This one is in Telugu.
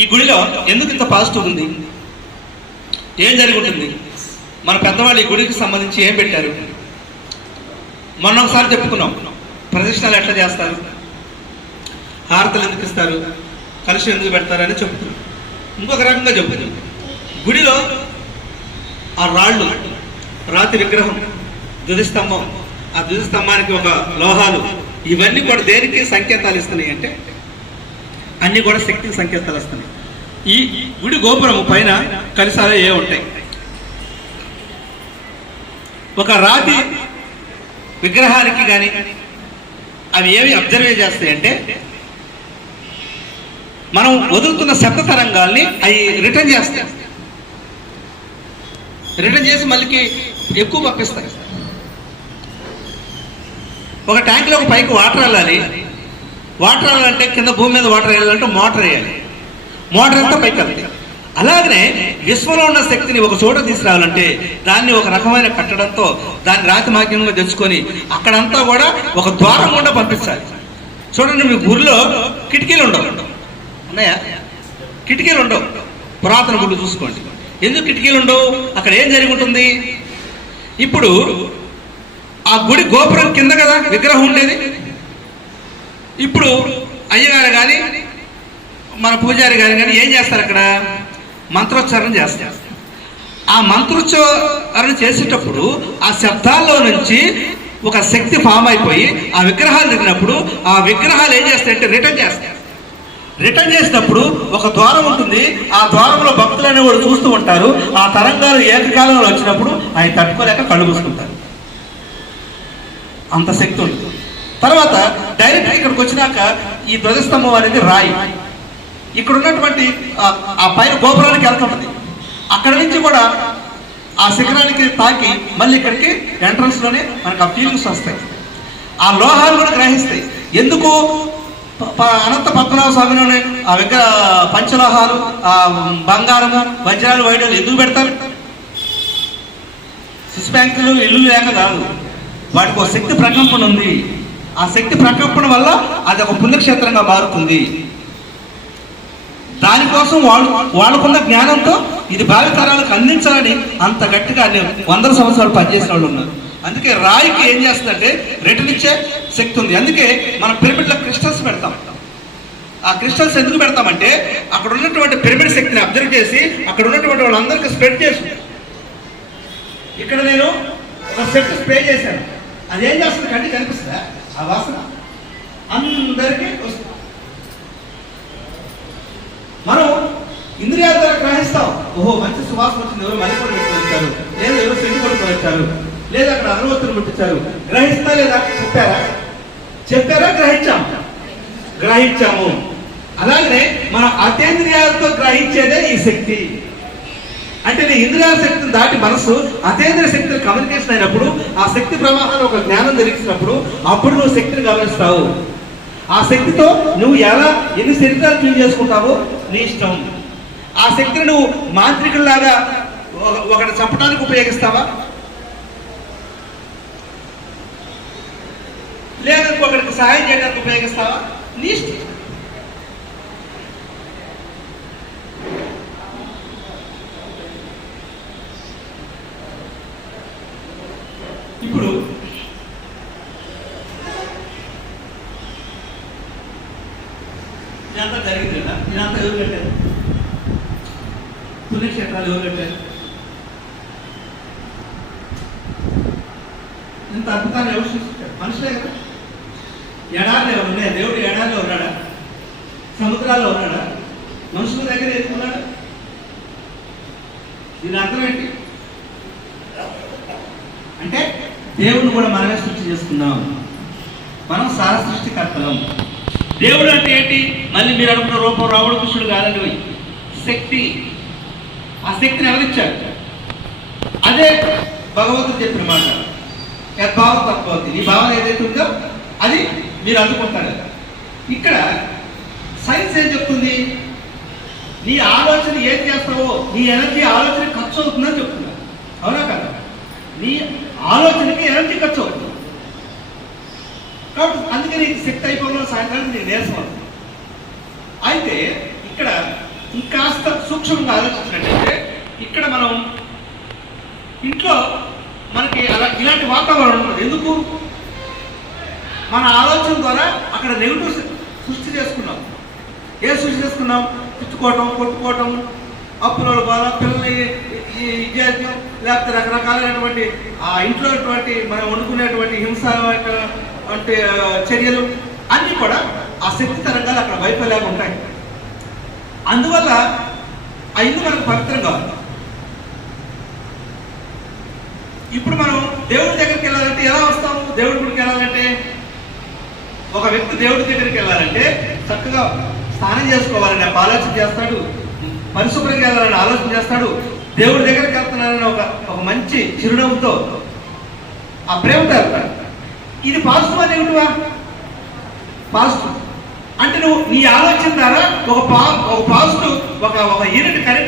ఈ గుడిలో ఎందుకు ఇంత పాజిటివ్ ఉంది? ఏం జరిగి ఉంటుంది? మన పెద్దవాళ్ళు ఈ గుడికి సంబంధించి ఏం పెట్టారు? మొన్న ఒకసారి చెప్పుకున్నాం, ప్రదక్షిణాలు ఎట్లా చేస్తారు, హారతలు ఎందుకు ఇస్తారు, కలుషం ఎందుకు పెడతారు అని చెప్తున్నాం. ఇంకొక రకంగా చెప్తున్నాం, గుడిలో ఆ రాళ్ళు, రాతి విగ్రహం, ధ్వజస్తంభం, ఆ ధ్వజస్తంభానికి ఒక లోహాలు, ఇవన్నీ కూడా దేనికి సంకేతాలు ఇస్తున్నాయి అంటే అన్నీ కూడా శక్తికి సంకేతాలు ఇస్తున్నాయి. ఈ గుడి గోపురం పైన కలిసాలు ఏ ఉంటాయి. ఒక రాతి విగ్రహానికి కానీ అవి ఏమి అబ్జర్వ్ చేస్తాయంటే మనం వదులుతున్న శబ్ద తరంగాల్ని అవి రిటర్న్ చేస్తాయి. రిటర్న్ చేసి మళ్ళీ ఎక్కువ పంపిస్తాయి. ఒక ట్యాంక్లో ఒక పైకి వాటర్ వెళ్ళాలి. వాటర్ వెళ్ళాలంటే కింద భూమి మీద వాటర్ వెళ్ళాలంటే మోటార్ వేయాలి. మోటార్ అంతా పైకి వెళ్తాయి. అలాగనే విశ్వంలో ఉన్న శక్తిని ఒక చోట తీసుకురావాలంటే దాన్ని ఒక రకమైన కట్టడంతో దాన్ని రాతి మాధ్యమంగా తెచ్చుకొని అక్కడంతా కూడా ఒక ద్వారం గుండా పంపించాలి. చూడండి, మీ ఊరిలో కిటికీలు ఉండవు, ఉన్నాయా? కిటికీలు ఉండవు. పురాతన గుళ్ళు చూసుకోండి, ఎందుకు కిటికీలు ఉండవు? అక్కడ ఏం జరిగి ఉంటుంది? ఇప్పుడు ఆ గుడి గోపురం కింద కదా విగ్రహం ఉండేది. ఇప్పుడు అయ్యగారు కానీ మన పూజారి గారు కానీ ఏం చేస్తారు? అక్కడ మంత్రోచ్చారణ చేస్తారు. ఆ మంత్రోచ్చారణ చేసేటప్పుడు ఆ శబ్దాల్లో నుంచి ఒక శక్తి ఫామ్ అయిపోయి ఆ విగ్రహాలు తిరిగినప్పుడు ఆ విగ్రహాలు ఏం చేస్తాయంటే రిటర్న్ చేస్తాయి. రిటర్న్ చేసినప్పుడు ఒక ద్వారం ఉంటుంది. ఆ ద్వారంలో భక్తులు అనేవాడు చూస్తూ ఉంటారు. ఆ తరంగాలు ఏకకాలంలో వచ్చినప్పుడు ఆయన తట్టుకోలేక కళ్ళు మూసుకుంటారు. అంత శక్తి ఉంది. తర్వాత డైరెక్ట్ ఇక్కడికి వచ్చినాక ఈ ధ్వజస్తంభం అనేది రాయి ఇక్కడ ఉన్నటువంటి ఆ పైన గోపురానికి వెళ్తుంటుంది. అక్కడ నుంచి కూడా ఆ శిఖరానికి తాకి మళ్ళీ ఇక్కడికి ఎంట్రన్స్ లోనే మనకు ఆ ఫీలింగ్స్ వస్తాయి. ఆ లోహాలు కూడా గ్రహిస్తాయి. ఎందుకు? అనంత పద్మనాభ స్వామిలోనే ఆ విగ్రహ పంచలోహాలు, ఆ బంగారము, వజ్రాలు, వైడలు ఎందుకు పెడతారు? స్విస్ బ్యాంకులు ఇల్లు లేక కాదు, వాటికి ఒక శక్తి ప్రకంపన ఉంది. ఆ శక్తి ప్రకంపన వల్ల అది ఒక పుణ్యక్షేత్రంగా మారుతుంది. దానికోసం వాళ్ళకున్న జ్ఞానంతో ఇది భావితరాలకు అందించాలని అంత గట్టిగా వందల సంవత్సరాలు పనిచేసిన వాళ్ళు ఉన్నారు. అందుకే రాయికి ఏం చేస్తుందంటే రిటర్న్ ఇచ్చే శక్తి ఉంది. అందుకే మనం పిరమిడ్లో క్రిస్టల్స్ పెడతాం. ఆ క్రిస్టల్స్ ఎందుకు పెడతామంటే అక్కడ ఉన్నటువంటి పిరమిడ్ శక్తిని అబ్జర్వ్ చేసి అక్కడ ఉన్నటువంటి వాళ్ళందరికీ స్ప్రెడ్ చేసి, ఇక్కడ నేను ఒక సెట్ స్ప్రే చేశాను, అదేం చేస్తుంది? కంటికి కనిపిస్తుందా? ఆ వాసన అందరికీ వస్తుంది. మనం ఇంద్రియాల ద్వారా గ్రహిస్తాం. ఓహో, మంచి సువాసన వచ్చింది, ఎవరు మల్లెపూలు పెట్టుకొని వచ్చారు, లేదా ఎవరు సెంటు కొడుకొని వచ్చారు, లేదా అక్కడ అగరవత్తులు ముట్టించారు. గ్రహిస్తా లేదా? చెప్పారా? గ్రహించాము. అలాగనే మన అతేంద్రియాలతో గ్రహించేదే ఈ శక్తి. అంటే నీ ఇంద్రియాల శక్తిని దాటి మనసు అతేంద్రియ శక్తిని కమ్యూనికేషన్ అయినప్పుడు ఆ శక్తి ప్రవాహాన్ని ఒక జ్ఞానం జరిగినప్పుడు అప్పుడు నువ్వు శక్తిని గమనిస్తావు. ఆ శక్తితో నువ్వు ఎలా ఎన్ని శరీరాలు క్లీన్ చేసుకుంటావో నీ ఇష్టం. ఆ శక్తిని నువ్వు మాంత్రికుల్లాగా ఒకటి చంపడానికి ఉపయోగిస్తావా, లేదా ఒకరికి సహాయం చేయడానికి ఉపయోగిస్తావా? నీ ఇష్టం. ఇప్పుడు ఇదంతా జరిగింది కదా, ఇదంతా ఎవరు కట్టారు? పుణ్యక్షేత్రాలు ఎవరు కట్టారు? ఇంత అద్భుతాన్ని ఎవరు సృష్టించారు? మనుషులే కదా. ఎడారిలో ఎవరు ఉన్నాయా? దేవుడు ఎడారిలో ఉన్నాడా? సముద్రాల్లో ఉన్నాడా? మనుషుల దగ్గర ఉన్నాడా? దీని అర్థం ఏంటి అంటే దేవుడిని కూడా మనమే సృష్టి చేసుకున్నాం. మనం సార సృష్టికర్తలం. దేవుడు అంటే ఏంటి? మళ్ళీ మీరు అనుకున్న రూపం రాముడు కృష్ణుడు కాదండి, శక్తి. ఆ శక్తిని ఎవరిచ్చారు? అదే భగవంతుడు చెప్పిన మాట, యద్భావం తత్వతి. నీ భావన ఏదైతే ఉందో అది మీరు అందుకుంటారు కదా. ఇక్కడ సైన్స్ ఏం చెప్తుంది? నీ ఆలోచన ఏం చేస్తావో నీ ఎనర్జీ ఆలోచన ఖర్చు అవుతుందని చెప్తున్నా. అవునా కదా? నీ ఆలోచనకి ఎనర్జీ ఖర్చు అవుతుంది కాబట్టి అందుకని శక్తి అయిపోవడం సాయంత్రానికి నీకు నీరసం అవుతుంది. అయితే ఇక్కడ ఇంకాస్త సూక్ష్మంగా ఆలోచించినట్టయితే ఇక్కడ మనం ఇంట్లో మనకి అలా ఇలాంటి వాతావరణం ఉంటుంది. ఎందుకు? మన ఆలోచన ద్వారా అక్కడ నెగిటివ్ సృష్టి చేసుకున్నాం. ఏ సృష్టి చేసుకున్నాం? తిట్టుకోవటం, కొట్టుకోవటం, అప్పుల బాధ, పిల్లల్ని విద్యార్థి, లేకపోతే రకరకాలైనటువంటి ఆ ఇంట్లో మనం వండుకునేటువంటి హింస అంటే చర్యలు అన్నీ కూడా ఆ శక్తి తరంగాలు అక్కడ వైఫల్యాలు ఉంటాయి. అందువల్ల ఆ ఇల్లు మనకు పవిత్రం కావాలి. ఇప్పుడు మనం దేవుడి దగ్గరికి వెళ్ళాలంటే ఎలా వస్తాము? దేవుడి గుడికి వెళ్ళాలంటే, ఒక వ్యక్తి దేవుడి దగ్గరికి వెళ్ళాలంటే చక్కగా స్నానం చేసుకోవాలని ఆలోచన చేస్తాడు, పరిశుభ్రంగా వెళ్ళాలని ఆలోచన చేస్తాడు, దేవుడి దగ్గరికి వెళ్తున్నానని ఒక మంచి చిరునవ్వుతో ఆ ప్రేమతో వెళ్తాడు. ఇది పాజిటివ్ అని ఏమిటివా? పాజిటివ్ అంటే నువ్వు నీ ఆలోచన ద్వారా ఒక పాజిటివ్ ఒక యూనిట్ కరెంట్